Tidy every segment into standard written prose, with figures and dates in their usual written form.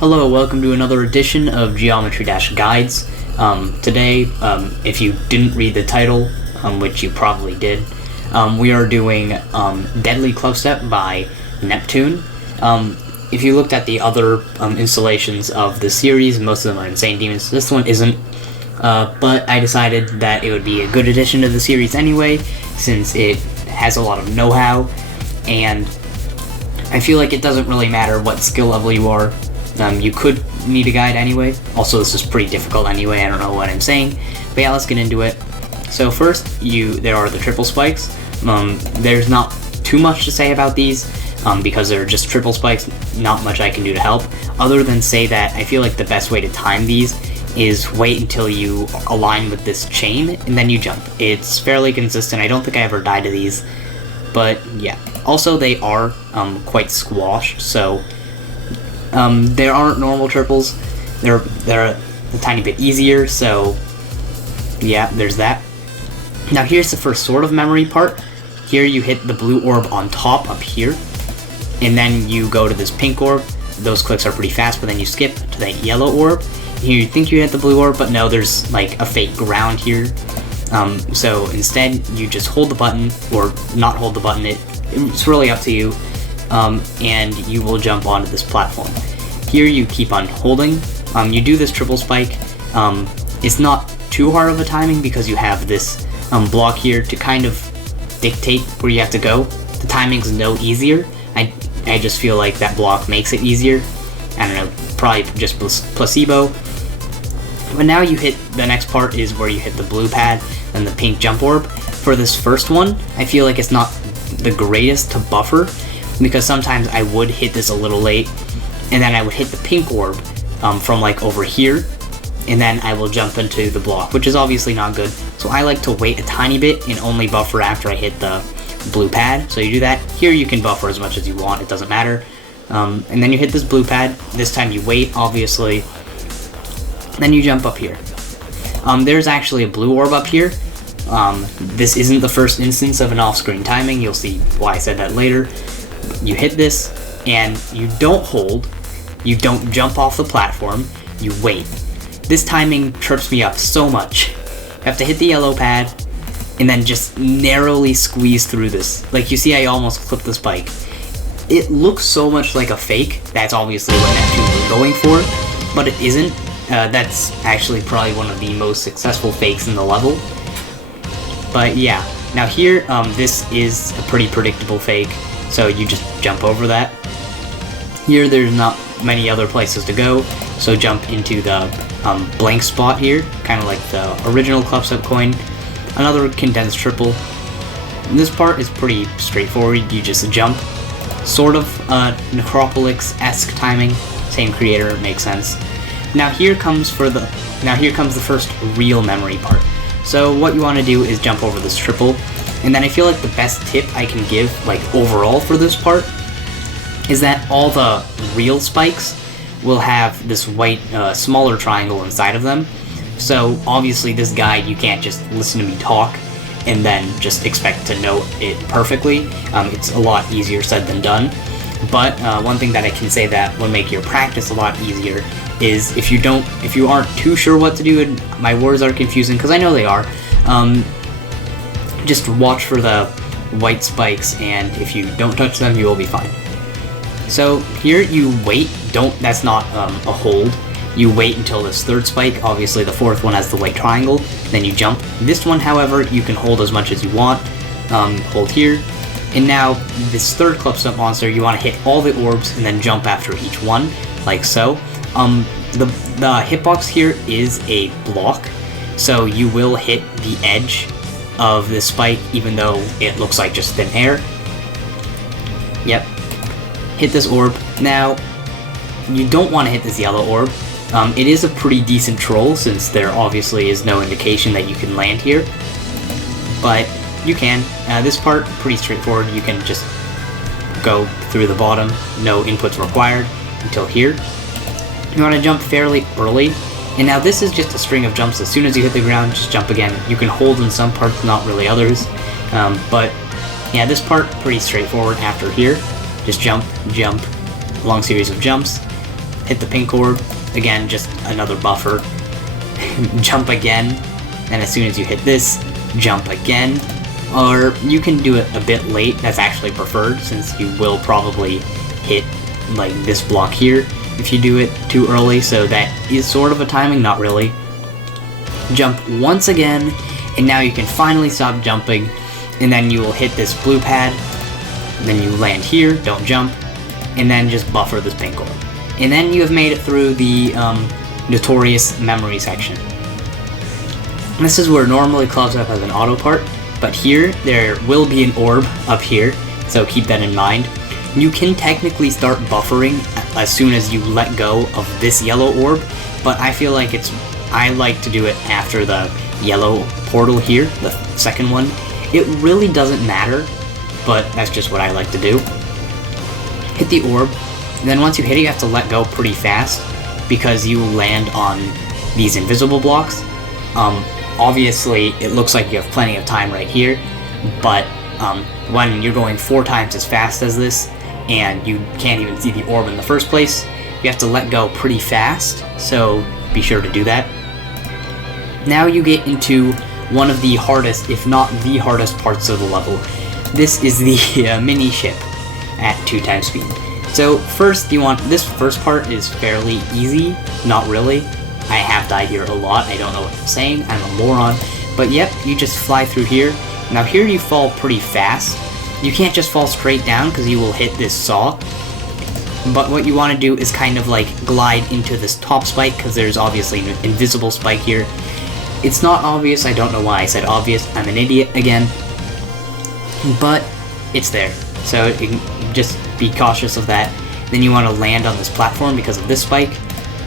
Hello, welcome to another edition of Geometry-Guides. Today, if you didn't read the title, which you probably did, we are doing Deadly ClubStep by Neptune. If you looked at the other installations of the series, most of them are Insane Demons. This one isn't, but I decided that it would be a good addition to the series anyway, since it has a lot of know-how, and I feel like it doesn't really matter what skill level you are. You could need a guide anyway. Also, this is pretty difficult anyway. I don't know what I'm saying. But yeah, let's get into it. So first, there are the triple spikes. There's not too much to say about these because they're just triple spikes. Not much I can do to help. Other than say that I feel like the best way to time these is wait until you align with this chain and then you jump. It's fairly consistent. I don't think I ever died to these. But yeah. Also, they are quite squashed, so there aren't normal triples. They're a tiny bit easier, so yeah, there's that. Now here's the first sort of memory part. Here you hit the blue orb on top up here, and then you go to this pink orb. Those clicks are pretty fast, but then you skip to that yellow orb. Here you think you hit the blue orb, but no, there's like a fake ground here. So instead, you just hold the button, or not hold the button, it's really up to you. And you will jump onto this platform. Here you keep on holding. You do this triple spike. It's not too hard of a timing because you have this block here to kind of dictate where you have to go. The timing's no easier. I just feel like that block makes it easier. I don't know, probably just placebo. But now you hit, the next part is where you hit the blue pad and the pink jump orb. For this first one, I feel like it's not the greatest to buffer, because sometimes I would hit this a little late, and then I would hit the pink orb from like over here, and then I will jump into the block, which is obviously not good. So I like to wait a tiny bit and only buffer after I hit the blue pad. So you do that. Here you can buffer as much as you want, it doesn't matter. And then you hit this blue pad. This time you wait, obviously. Then you jump up here. There's actually a blue orb up here. This isn't the first instance of an off-screen timing. You'll see why I said that later. You hit this, and you don't hold, you don't jump off the platform, you wait. This timing trips me up so much. You have to hit the yellow pad, and then just narrowly squeeze through this. Like you see, I almost clipped the spike. It looks so much like a fake. That's obviously what Neptune was going for, but it isn't. That's actually probably one of the most successful fakes in the level. But yeah, now here, this is a pretty predictable fake. So you just jump over that. Here there's not many other places to go, so jump into the blank spot here, kind of like the original ClubStep coin. Another condensed triple. This part is pretty straightforward, you just jump. Sort of Necropolis-esque timing, same creator, makes sense. Now here comes the first real memory part. So what you want to do is jump over this triple. And then I feel like the best tip I can give, like overall for this part, is that all the real spikes will have this white, smaller triangle inside of them. So obviously this guide, you can't just listen to me talk and then just expect to know it perfectly. It's a lot easier said than done. But one thing that I can say that will make your practice a lot easier is if you aren't too sure what to do and my words are confusing, because I know they are, just watch for the white spikes, and if you don't touch them, you will be fine. So here you wait, that's not a hold. You wait until this third spike, obviously the fourth one has the white triangle, then you jump. This one, however, you can hold as much as you want. Hold here. And now, this third ClubStep monster, you want to hit all the orbs and then jump after each one, like so. The hitbox here is a block, so you will hit the edge of this spike, even though it looks like just thin air. Yep. Hit this orb. Now, you don't want to hit this yellow orb. It is a pretty decent troll, since there obviously is no indication that you can land here. But you can. This part, pretty straightforward. You can just go through the bottom, no inputs required, until here. You want to jump fairly early, and now this is just a string of jumps. As soon as you hit the ground, just jump again. You can hold in some parts, not really others. But yeah, this part, pretty straightforward after here. Just jump, jump, long series of jumps. hit the pink orb, again, just another buffer, jump again, and as soon as you hit this, jump again, or you can do it a bit late, that's actually preferred, since you will probably hit like this block here if you do it too early, so that is sort of a timing, not really. Jump once again, and now you can finally stop jumping, and then you will hit this blue pad, then you land here, don't jump, and then just buffer this pink orb. And then you have made it through the notorious memory section. This is where normally ClubStep has an auto part, but here there will be an orb up here, so keep that in mind. You can technically start buffering as soon as you let go of this yellow orb, but I feel like I like to do it after the yellow portal here, the second one. It really doesn't matter, but that's just what I like to do. Hit the orb, and then once you hit it, you have to let go pretty fast because you land on these invisible blocks. Obviously, it looks like you have plenty of time right here, but when you're going 4 times as fast as this, and you can't even see the orb in the first place, you have to let go pretty fast, so be sure to do that. Now you get into one of the hardest, if not the hardest parts of the level. This is the mini ship at 2 times speed. So first, this first part is fairly easy, not really. I have died here a lot, I don't know what I'm saying, I'm a moron. But yep, you just fly through here. Now here you fall pretty fast. You can't just fall straight down because you will hit this saw. But what you want to do is kind of like glide into this top spike because there's obviously an invisible spike here. It's not obvious, I don't know why I said obvious, I'm an idiot again. But it's there, so you can just be cautious of that. Then you want to land on this platform because of this spike,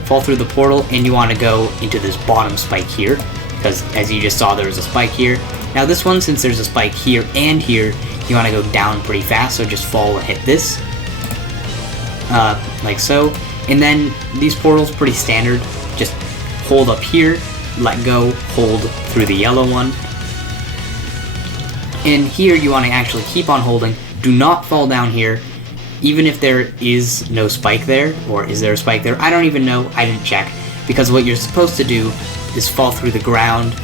fall through the portal, and you want to go into this bottom spike here, because as you just saw there was a spike here. Now this one, since there's a spike here and here, you want to go down pretty fast, so just fall and hit this, like so. And then these portals pretty standard, just hold up here, let go, hold through the yellow one. And here you want to actually keep on holding, do not fall down here, even if there is no spike there, or is there a spike there? I don't even know, I didn't check, because what you're supposed to do is fall through the ground,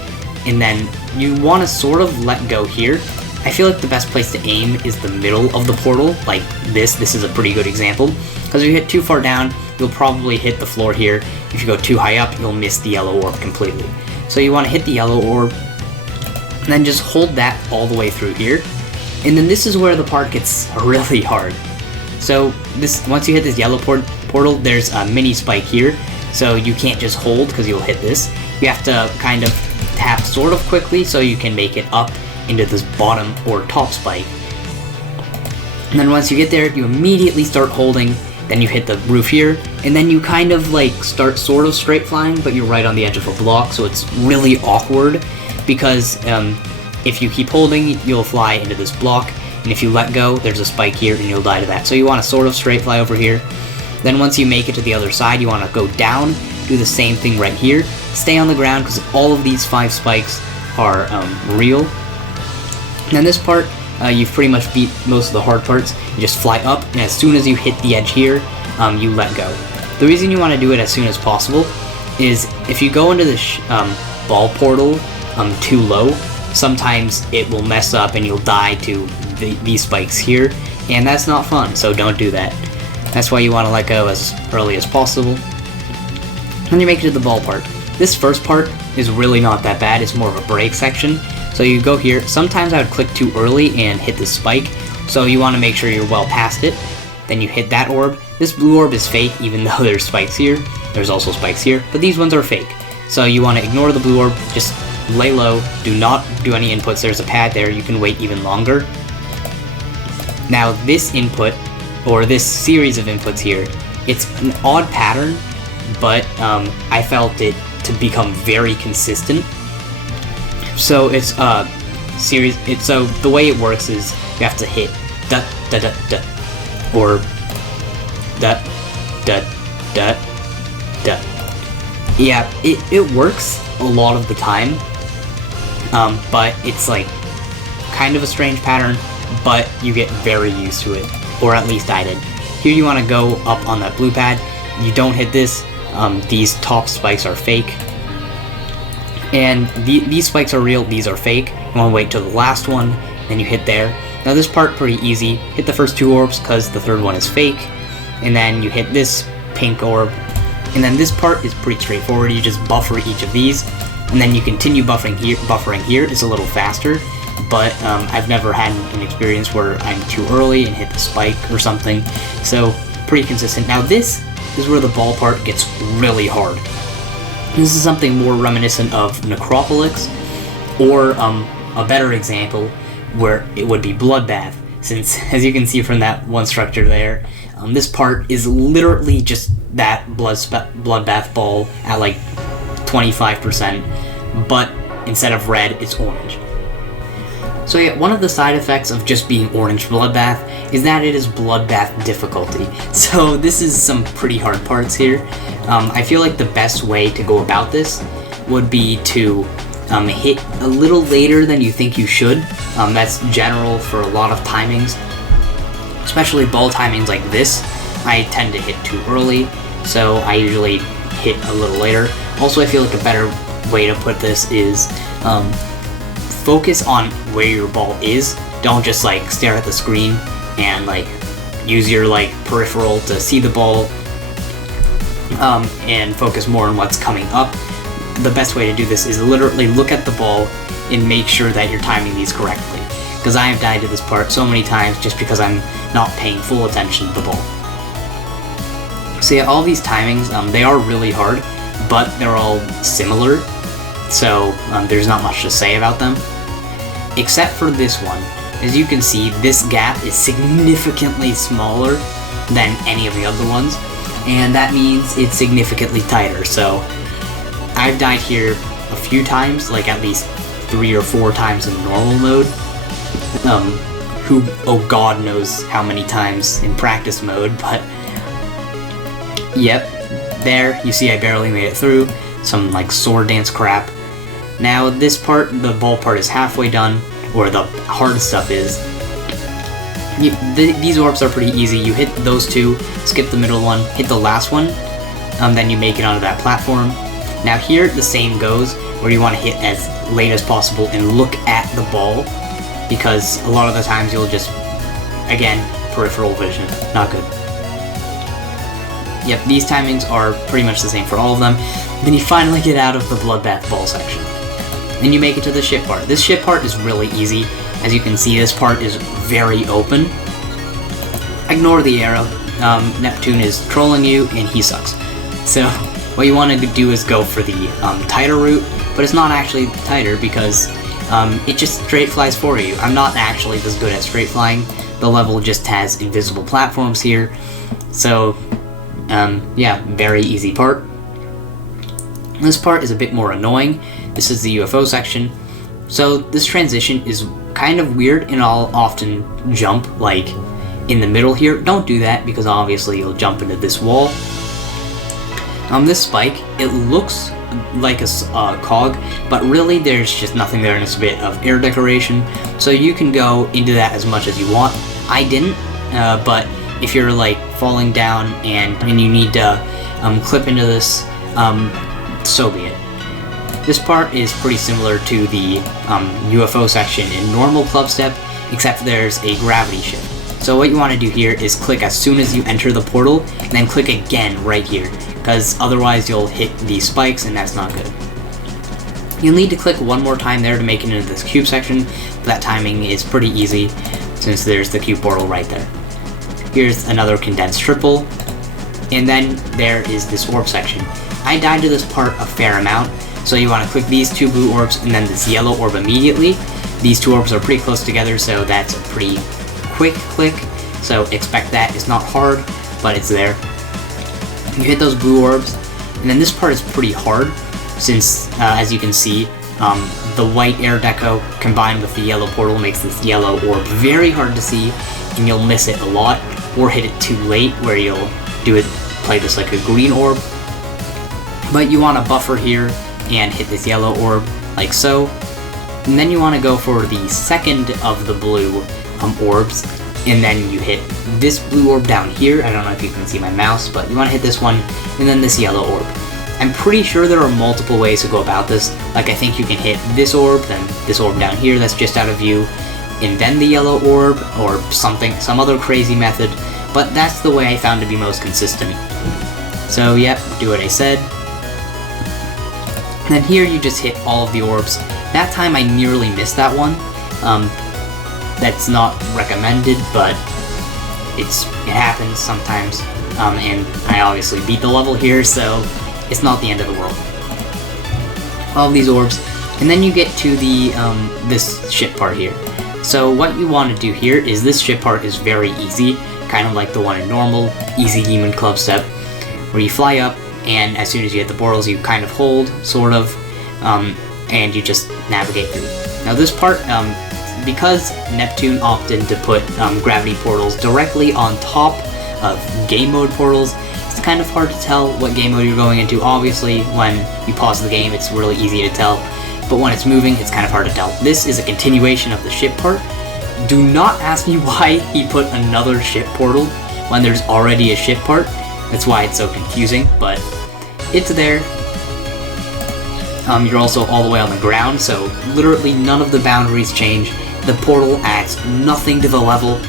and then you want to sort of let go here. I feel like the best place to aim is the middle of the portal, like this. This is a pretty good example, because if you hit too far down, you'll probably hit the floor here. If you go too high up, you'll miss the yellow orb completely. So you want to hit the yellow orb, and then just hold that all the way through here. And then this is where the part gets really hard. So once you hit this yellow portal, there's a mini spike here, so you can't just hold because you'll hit this. You have to kind of tap sort of quickly so you can make it up into this bottom or top spike. And then once you get there, you immediately start holding, then you hit the roof here, and then you kind of like start sort of straight flying, but you're right on the edge of a block, so it's really awkward because if you keep holding, you'll fly into this block, and if you let go, there's a spike here and you'll die to that. So you want to sort of straight fly over here. Then once you make it to the other side, you want to go down, do the same thing right here, stay on the ground because all of these 5 spikes are real. And then this part, you've pretty much beat most of the hard parts. You just fly up, and as soon as you hit the edge here, you let go. The reason you want to do it as soon as possible is if you go into this ball portal too low, sometimes it will mess up and you'll die to these spikes here, and that's not fun, so don't do that. That's why you want to let go as early as possible. Then you make it to the ball part. This first part is really not that bad, it's more of a break section. So you go here, sometimes I would click too early and hit the spike, so you want to make sure you're well past it. Then you hit that orb. This blue orb is fake even though there's spikes here. There's also spikes here, but these ones are fake. So you want to ignore the blue orb, just lay low, do not do any inputs. There's a pad there, you can wait even longer. Now this input, or this series of inputs here, it's an odd pattern, but I felt it to become very consistent. So it's a series, so the way it works is you have to hit da da da da, or da da da da. Yeah, it works a lot of the time, but it's like kind of a strange pattern, but you get very used to it, or at least I did. Here you want to go up on that blue pad, you don't hit this, these top spikes are fake. And these spikes are real, these are fake. You want to wait till the last one, then you hit there. Now this part, pretty easy. Hit the first 2 orbs because the third one is fake. And then you hit this pink orb. And then this part is pretty straightforward. You just buffer each of these. And then you continue buffering here. It's a little faster. But I've never had an experience where I'm too early and hit the spike or something. So, pretty consistent. Now this is where the ball part gets really hard. This is something more reminiscent of Necropolis, or a better example where it would be Bloodbath, since as you can see from that one structure there, this part is literally just that Bloodbath ball at like 25%, but instead of red, it's orange. So yeah, one of the side effects of just being orange Bloodbath is that it is Bloodbath difficulty. So this is some pretty hard parts here. I feel like the best way to go about this would be to hit a little later than you think you should. That's general for a lot of timings, especially ball timings like this. I tend to hit too early, so I usually hit a little later. Also, I feel like a better way to put this is focus on where your ball is. Don't just like stare at the screen and like use your like peripheral to see the ball, and focus more on what's coming up. The best way to do this is literally look at the ball and make sure that you're timing these correctly, because I have died to this part so many times just because I'm not paying full attention to the ball. So yeah, all these timings, they are really hard, but they're all similar, so there's not much to say about them. Except for this one. As you can see, this gap is significantly smaller than any of the other ones, and that means it's significantly tighter. So I've died here a few times, like at least 3 or 4 times in normal mode. Oh god knows how many times in practice mode, but yep, there, you see I barely made it through. Some like sword dance crap. Now this part, the ball part, is halfway done, or the hard stuff is. These orbs are pretty easy. You hit those 2, skip the middle one, hit the last one, then you make it onto that platform. Now here the same goes, where you want to hit as late as possible and look at the ball, because a lot of the times you'll just, again, peripheral vision, not good. Yep, these timings are pretty much the same for all of them. Then you finally get out of the Bloodbath ball section. Then you make it to the ship part. This ship part is really easy. As you can see, this part is very open. Ignore the arrow. Neptune is trolling you, and he sucks. So what you want to do is go for the tighter route, but it's not actually tighter because it just straight flies for you. I'm not actually this good at straight flying. The level just has invisible platforms here. So yeah, very easy part. This part is a bit more annoying. This is the UFO section. So this transition is kind of weird, and I'll often jump like in the middle here. Don't do that because obviously you'll jump into this wall. This spike, it looks like a cog, but really there's just nothing there, and it's a bit of air decoration. So you can go into that as much as you want. I didn't, but if you're like falling down and you need to clip into this, so be it. This part is pretty similar to the UFO section in normal ClubStep, except there's a gravity shift. So what you want to do here is click as soon as you enter the portal, and then click again right here, because otherwise you'll hit these spikes, and that's not good. You'll need to click one more time there to make it into this cube section. That timing is pretty easy, since there's the cube portal right there. Here's another condensed triple, and then there is this orb section. I died to this part a fair amount, so you want to click these 2 blue orbs and then this yellow orb immediately. These 2 orbs are pretty close together, so that's a pretty quick click, so expect that. It's not hard, but it's there. You hit those blue orbs, and then this part is pretty hard, since, as you can see, the white air deco combined with the yellow portal makes this yellow orb very hard to see, and you'll miss it a lot, or hit it too late, where you'll play this like a green orb. But you want to buffer here and hit this yellow orb, like so. And then you want to go for the second of the blue orbs, and then you hit this blue orb down here. I don't know if you can see my mouse, but you want to hit this one, and then this yellow orb. I'm pretty sure there are multiple ways to go about this. Like, I think you can hit this orb, then this orb down here that's just out of view, and then the yellow orb, or something, some other crazy method, but that's the way I found to be most consistent. So, yep, do what I said. And then here you just hit all of the orbs. That time I nearly missed that one. That's not recommended, but it happens sometimes. And I obviously beat the level here, so it's not the end of the world. All of these orbs, and then you get to the this ship part here. So what you want to do here is this ship part is very easy, kind of like the one in normal, easy game in ClubStep, where you fly up, and as soon as you hit the portals, you kind of hold, sort of, and you just navigate through. Now this part, because Neptune opted to put gravity portals directly on top of game mode portals, it's kind of hard to tell what game mode you're going into. Obviously, when you pause the game, it's really easy to tell, but when it's moving, it's kind of hard to tell. This is a continuation of the ship part. Do not ask me why he put another ship portal when there's already a ship part. That's why it's so confusing, but it's there. You're also all the way on the ground, so literally none of the boundaries change. The portal adds nothing to the level,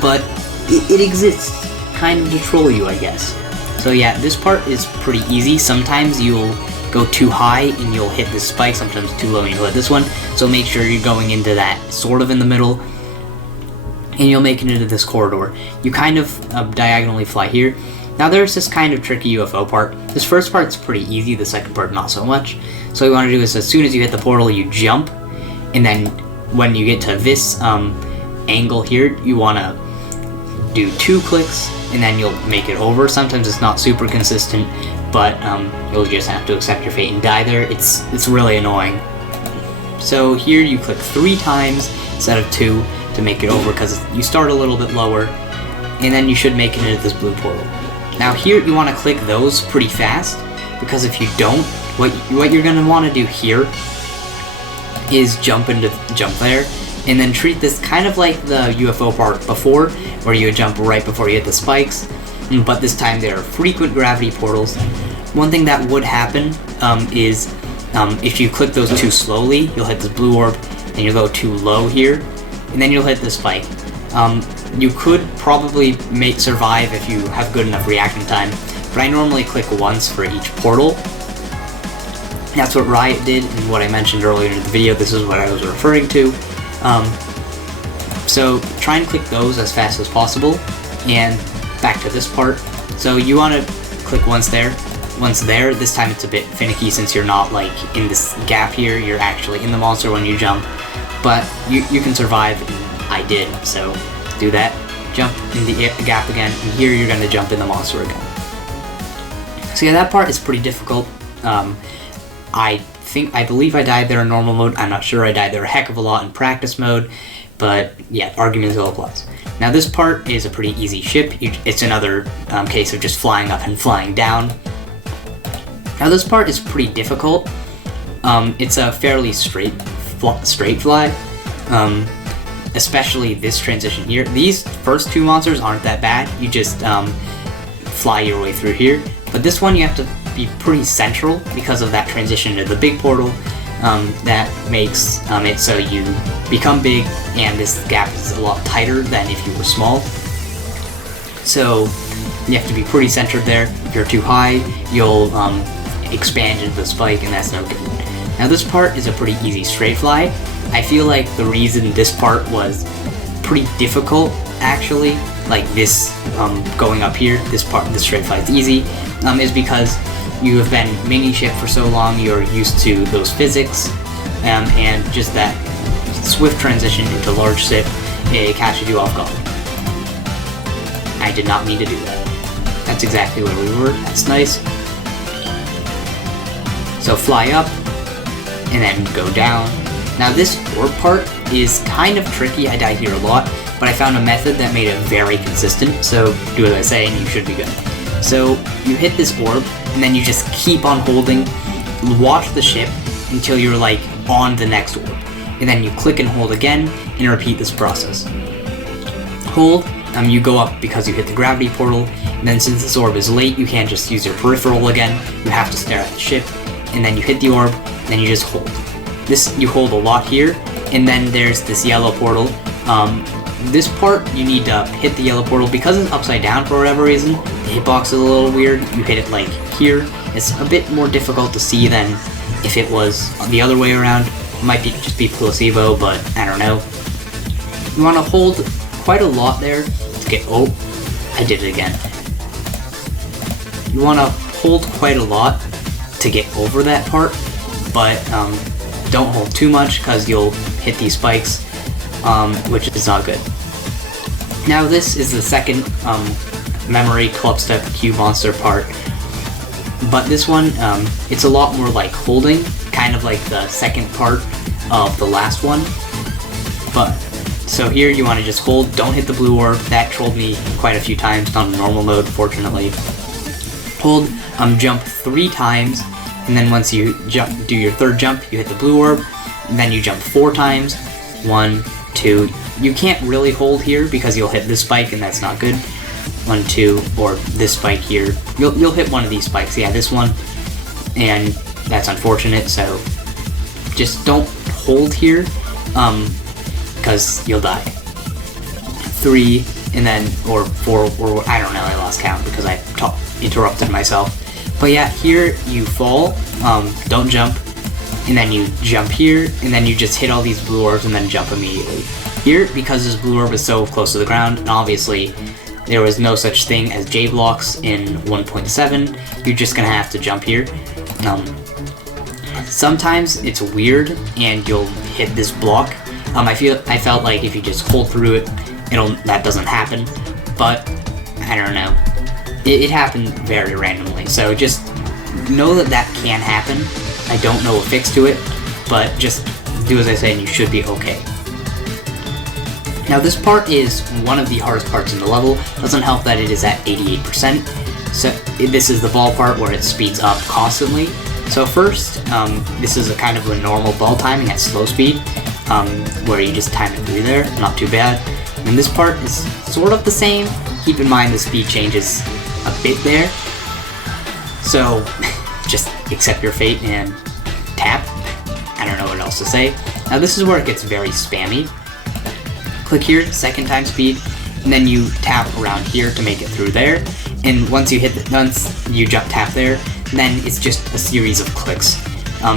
but it exists, kind of to troll you, I guess. So yeah, this part is pretty easy. Sometimes you'll go too high and you'll hit this spike, sometimes too low and you'll hit this one, so make sure you're going into that sort of in the middle, and you'll make it into this corridor. You kind of diagonally fly here. Now there's this kind of tricky UFO part. This first part's pretty easy, the second part not so much. So what you want to do is, as soon as you hit the portal, you jump, and then when you get to this angle here, you want to do 2 clicks, and then you'll make it over. Sometimes it's not super consistent, but you'll just have to accept your fate and die there. It's really annoying. So here you click 3 times instead of 2 to make it over, because you start a little bit lower, and then you should make it into this blue portal. Now here you want to click those pretty fast, because if you don't, what you're going to want to do here is jump there, and then treat this kind of like the UFO part before, where you would jump right before you hit the spikes, but this time there are frequent gravity portals. One thing that would happen is if you click those too slowly, you'll hit this blue orb, and you'll go too low here, and then you'll hit the spike. You could probably survive if you have good enough reaction time, but I normally click once for each portal. That's what Riot did, and what I mentioned earlier in the video, this is what I was referring to. So try and click those as fast as possible, and back to this part. So you want to click once there, this time it's a bit finicky since you're not like in this gap here, you're actually in the monster when you jump, but you can survive, and I did, so do that. Jump in the gap again, and here you're going to jump in the monster again. So yeah, that part is pretty difficult. I believe I died there in normal mode. I'm not sure. I died there a heck of a lot in practice mode, but yeah, argument still applies. Now this part is a pretty easy ship. It's another case of just flying up and flying down. Now this part is pretty difficult. It's a fairly straight fly. Especially this transition here. These first 2 monsters aren't that bad. You just fly your way through here. But this one you have to be pretty central because of that transition to the big portal. That makes it so you become big, and this gap is a lot tighter than if you were small. So you have to be pretty centered there. If you're too high, you'll expand into the spike, and that's no good. Now this part is a pretty easy straight fly. I feel like the reason this part was pretty difficult, actually, like this going up here, this straight fly is easy, is because you have been mini ship for so long, you're used to those physics, and just that swift transition into large ship, it catches you off guard. I did not mean to do that. That's exactly where we were. That's nice. So fly up, and then go down. Now this orb part is kind of tricky. I die here a lot, but I found a method that made it very consistent, so do as I say and you should be good. So you hit this orb, and then you just keep on holding, watch the ship until you're like on the next orb, and then you click and hold again, and repeat this process. Hold, you go up because you hit the gravity portal, and then since this orb is late, you can't just use your peripheral again, you have to stare at the ship, and then you hit the orb, and then you just hold. This, you hold a lot here, and then there's this yellow portal. This part, you need to hit the yellow portal. Because it's upside down for whatever reason, the hitbox is a little weird. You hit it like here. It's a bit more difficult to see than if it was the other way around. It might just be placebo, but I don't know. You want to hold quite a lot there to get... Oh, I did it again. You want to hold quite a lot to get over that part, but don't hold too much because you'll hit these spikes, which is not good. Now this is the second memory ClubStep Q monster part, but this one, it's a lot more like holding, kind of like the second part of the last one. But so here you want to just hold, don't hit the blue orb. That trolled me quite a few times on normal mode, fortunately. Hold, jump 3 times, and then once you do your third jump, you hit the blue orb, and then you jump 4 times. 1, 2. You can't really hold here because you'll hit this spike, and that's not good. 1, 2, or this spike here. You'll hit one of these spikes. Yeah, this one, and that's unfortunate. So just don't hold here, because you'll die. 3, and then or 4, or I don't know. I lost count because I interrupted myself. But yeah, here you fall. Don't jump. And then you jump here, and then you just hit all these blue orbs and then jump immediately. Here, because this blue orb is so close to the ground, and obviously there was no such thing as J blocks in 1.7, you're just gonna have to jump here. Sometimes it's weird and you'll hit this block. I felt like if you just hold through it, that doesn't happen, but I don't know. It happened very randomly, so just know that can happen. I don't know a fix to it, but just do as I say and you should be okay. Now this part is one of the hardest parts in the level. Doesn't help that it is at 88%. So this is the ball part where it speeds up constantly. So first, this is a kind of a normal ball timing at slow speed, where you just time it through there, not too bad. And this part is sort of the same. Keep in mind the speed changes a bit there. So just accept your fate and tap. I don't know what else to say. Now this is where it gets very spammy. Click here, second time speed, and then you tap around here to make it through there. And once you tap there, then it's just a series of clicks.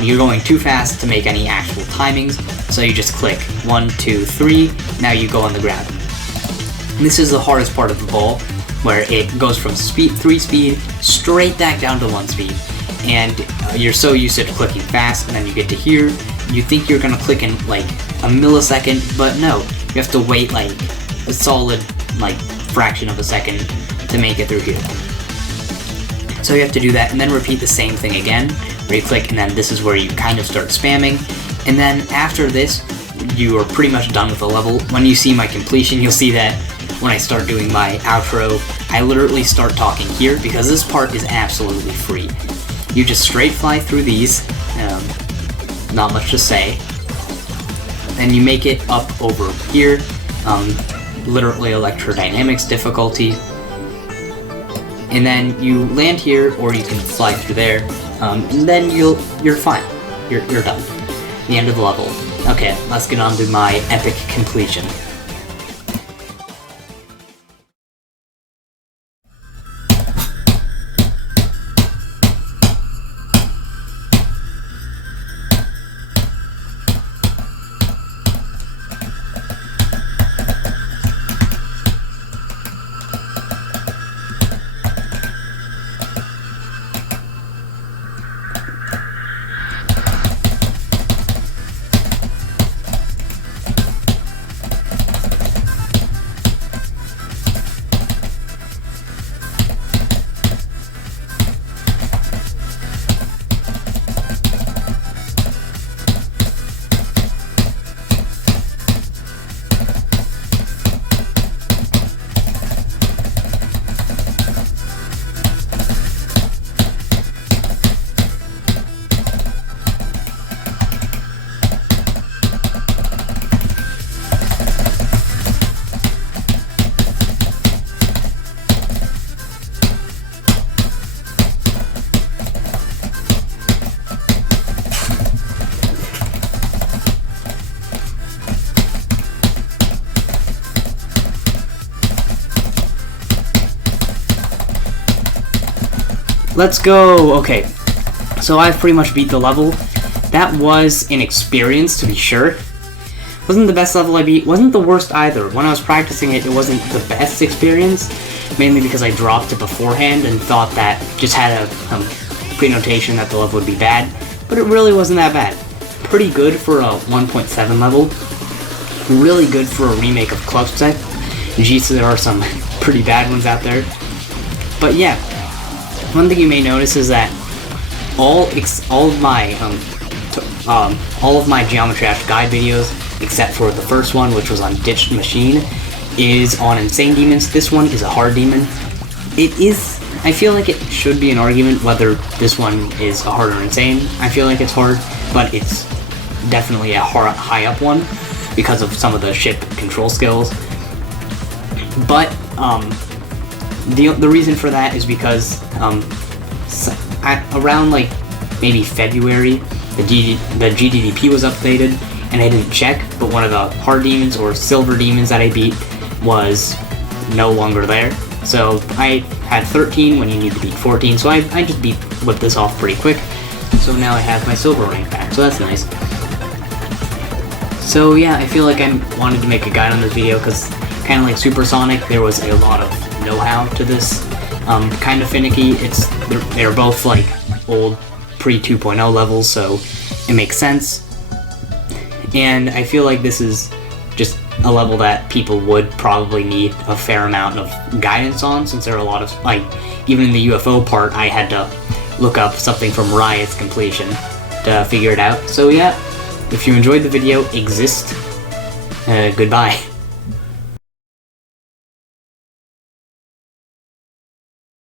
You're going too fast to make any actual timings, so you just click 1, 2, 3. Now you go on the ground. And this is the hardest part of the ball, where it goes from 3 speed straight back down to 1 speed. And you're so used to clicking fast, and then you get to here, you think you're gonna click in like a millisecond, but no, you have to wait like a solid fraction of a second to make it through here. So you have to do that, and then repeat the same thing again, where you click, and then this is where you kind of start spamming. And then after this, you are pretty much done with the level. When you see my completion, you'll see that when I start doing my outro, I literally start talking here, because this part is absolutely free. You just straight fly through these, not much to say. Then you make it up over here, literally Electrodynamix difficulty. And then you land here, or you can fly through there, and then you're fine. You're done. The end of the level. Okay, let's get on to my epic completion. let's go. Okay, so I've pretty much beat the level. That was an experience, to be sure. Wasn't the best level I beat, wasn't the worst either. When I was practicing it, it wasn't the best experience, mainly because I dropped it beforehand and thought that, just had a pre-notation that the level would be bad, but it really wasn't that bad. Pretty good for a 1.7 level, really good for a remake of ClubStep. Geez, there are some pretty bad ones out there. But yeah, one thing you may notice is that all of my Geometry Dash guide videos, except for the first one, which was on Ditched Machine, is on Insane Demons. This one is a hard demon. It is, I feel like it should be an argument whether this one is a hard or insane. I feel like it's hard, but it's definitely a high up one because of some of the ship control skills. But the reason for that is because around like maybe February, the GDDP was updated, and I didn't check, but one of the hard demons or silver demons that I beat was no longer there. So I had 13 when you need to beat 14, so I just whipped this off pretty quick. So now I have my silver rank back, so that's nice. So yeah, I feel like I wanted to make a guide on this video because kind of like Supersonic, there was a lot of know-how to this. Kind of finicky. They're both like old pre-2.0 levels, so it makes sense. And I feel like this is just a level that people would probably need a fair amount of guidance on, since there are a lot of, like, even in the UFO part, I had to look up something from Riot's completion to figure it out. So yeah, if you enjoyed the video, goodbye.